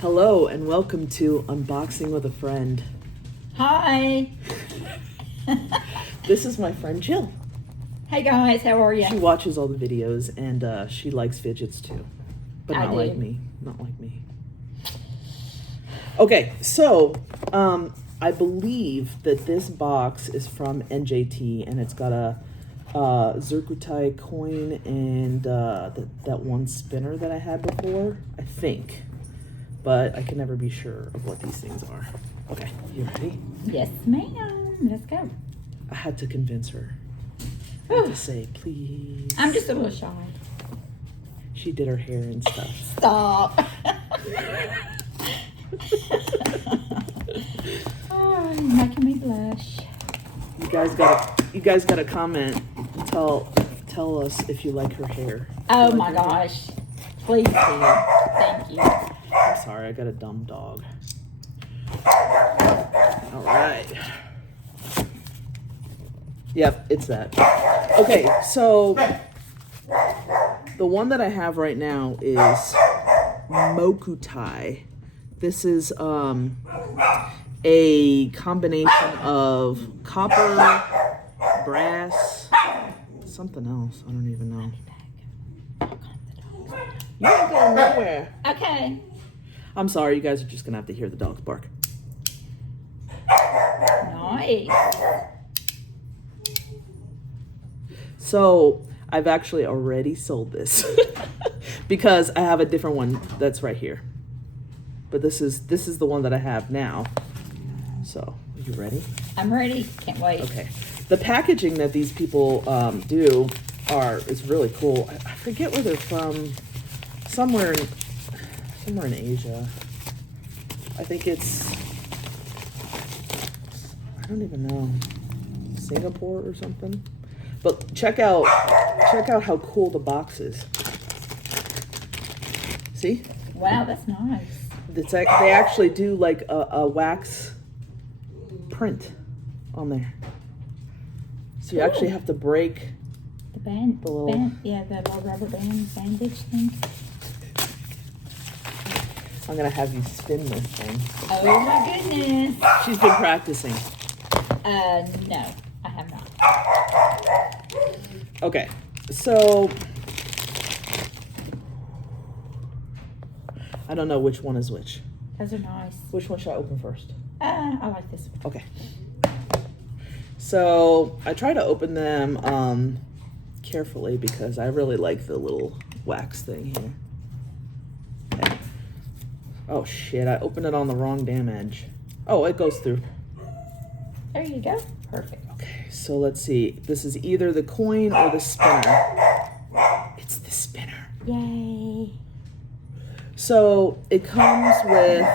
Hello and welcome to Unboxing with a Friend. Hi. This is my friend Jill. Hey guys, how are you? She watches all the videos and she likes fidgets too. But not like me. Not like me. Okay, so I believe that this box is from NJT and it's got a Zircuitai coin and that one spinner that I had before, I think. But I can never be sure of what these things are. Okay, you ready? Yes, ma'am. Let's go. I had to convince her. I had to say, please. I'm just a little shy. She did her hair and stuff. Stop. Oh, you're making me blush. You guys gotta comment. Tell us if you like her hair. Oh my gosh. Please do. Thank you. I'm sorry, I got a dumb dog. All right. Yep, it's that. Okay, so the one that I have right now is Mokutai. This is a combination of copper, brass, something else. I don't even know. You ain't going nowhere. Okay. I'm sorry, you guys are just gonna have to hear the dogs bark. Nice. So I've actually already sold this because I have a different one that's right here. But this is the one that I have now. So, are you ready? I'm ready. Can't wait. Okay. The packaging that these people do is really cool. I forget where they're from. Somewhere in Asia. I think it's, I don't even know, Singapore or something. But check out how cool the box is. See? Wow, that's nice. They actually do like a wax print on there. So you actually have to break the band, the little rubber bandage thing. I'm gonna have you spin this thing. Oh my goodness. She's been practicing. No, I have not. Okay, so I don't know which one is which. Those are nice. Which one should I open first? I like this one. Okay. So I try to open them carefully because I really like the little wax thing here. Okay. Oh shit, I opened it on the wrong damn edge. Oh, it goes through. There you go. Perfect. Okay, so let's see. This is either the coin or the spinner. It's the spinner. Yay. So it comes with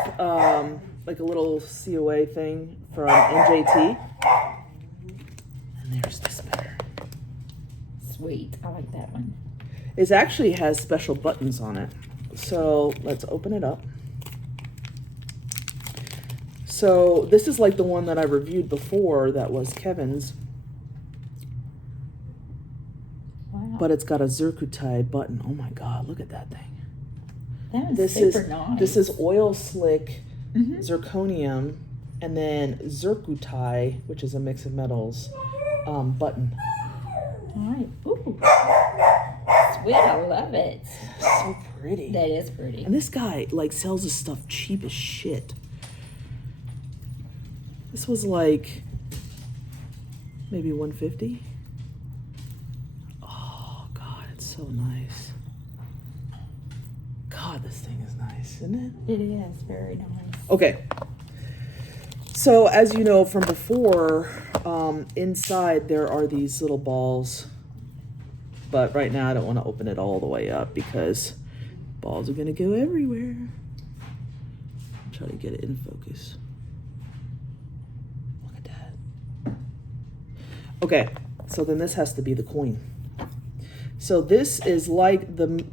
like a little COA thing from NJT. And there's the spinner. Sweet. I like that one. It actually has special buttons on it. So let's open it up. So this is like the one that I reviewed before that was Kevin's. Wow. But it's got a Zircuitai button. Oh my God, look at that thing. That is super nice. This is oil slick zirconium and then Zircuitai, which is a mix of metals, button. All right. Ooh. Sweet. I love it. So pretty. That is pretty. And this guy like sells his stuff cheap as shit. This was like maybe $150. Oh God, it's so nice. God, this thing is nice, isn't it? It is very nice. Okay. So as you know from before, inside there are these little balls. But right now I don't want to open it all the way up because balls are gonna go everywhere. Try to get it in focus. Okay, so then this has to be the coin. So this is like the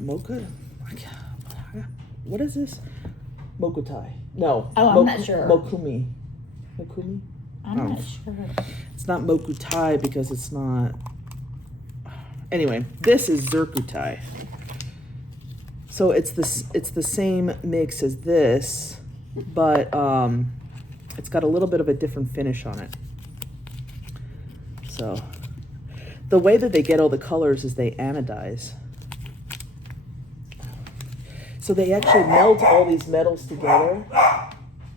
mocha. What is this? Mokutai. No. Oh, I'm not sure. Mokumi. I'm not sure. It's not Mokutai because it's not. Anyway, this is Zircuitai. So it's the same mix as this, but it's got a little bit of a different finish on it. So the way that they get all the colors is they anodize. So they actually melt all these metals together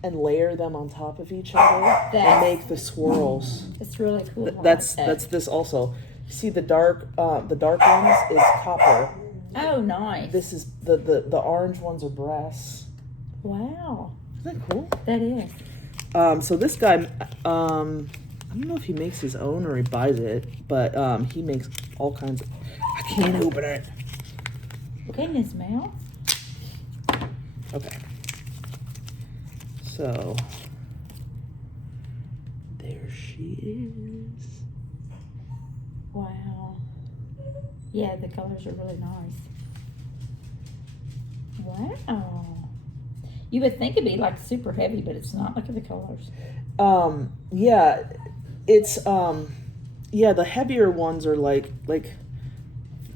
and layer them on top of each other and make the swirls. It's really cool. That's this also. See the dark ones is copper. Oh, nice. This is the orange ones are brass. Wow. Isn't that cool? That is. So this guy, I don't know if he makes his own or he buys it, but he makes all kinds of. I can't open it. Look in his mouth. Okay. So there she is. Wow. Yeah, the colors are really nice. Wow. You would think it'd be like super heavy, but it's not. Look at the colors. Yeah, it's yeah, the heavier ones are like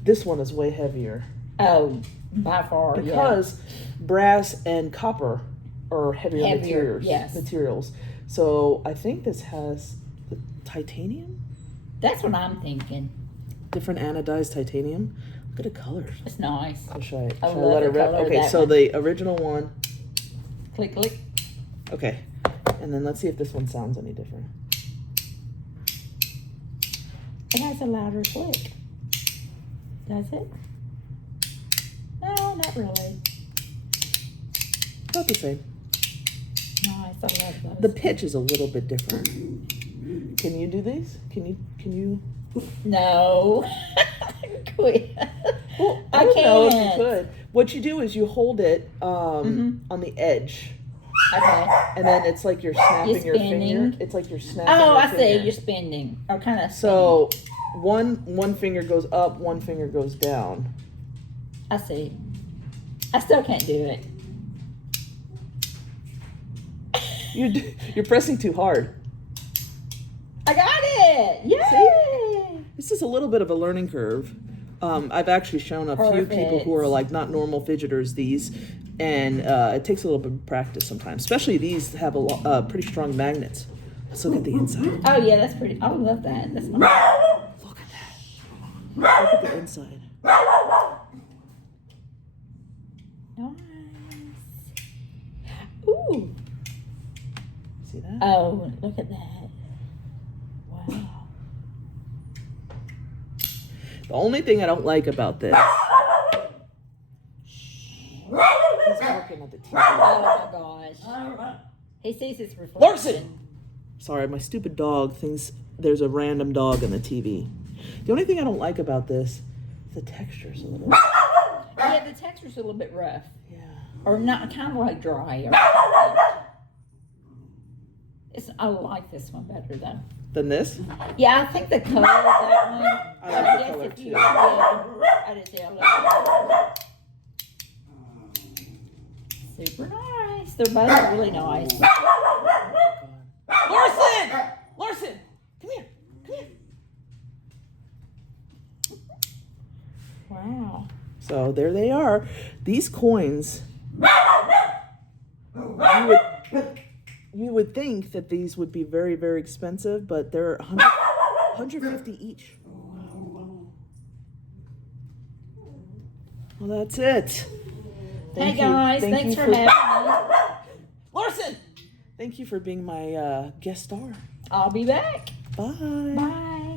this one is way heavier. Oh, by far, because brass and copper are heavier materials. Yes. Materials. So I think this has the titanium. That's what I'm thinking. Different anodized titanium. Look at the colors. It's nice. Should I I love let the it rip? color of Okay, that so one. the original one. Click, click. Okay, and then let's see if this one sounds any different. It has a louder click. Does it? No, not really. About the same. Nice. I love those. The pitch is a little bit different. Can you do these? Can you? No. Quit. Well, I don't know if you can't. could. What you do is you hold it on the edge. Okay. And then it's like you're snapping your spinning. finger. It's like you're snapping Oh, your I see. finger. You're spinning. Or kind of So one finger goes up, one finger goes down. I see. I still can't do it. You're pressing too hard. I got it! Yay! This is a little bit of a learning curve. I've actually shown a few people who are like not normal fidgeters these, and it takes a little bit of practice sometimes. Especially these have pretty strong magnets. Let's look at the inside. Oh, yeah, that's pretty. I love that. That's nice. Look at that. Look at the inside. Nice. Ooh. See that? Oh, look at that. Wow. The only thing I don't like about this. He's working at the TV. Oh, my gosh. He sees his reflection. Larson! Sorry, my stupid dog thinks there's a random dog in the TV. The only thing I don't like about this is the texture's a little. Yeah, the texture's a little bit rough. Yeah. Or not, kind of like dry. I like this one better, though. Than this? Yeah, I think the color of that one. I like the color, too. Yeah, I did too. I love it. Super nice. They're both really nice. Larson! Larson! Come here. Come here. Wow. So there they are. These coins. You would think that these would be very, very expensive, but they're 150 each. Well, that's it. Hey guys, thanks for having me. Larson! Thank you for being my guest star. I'll be back. Bye. Bye.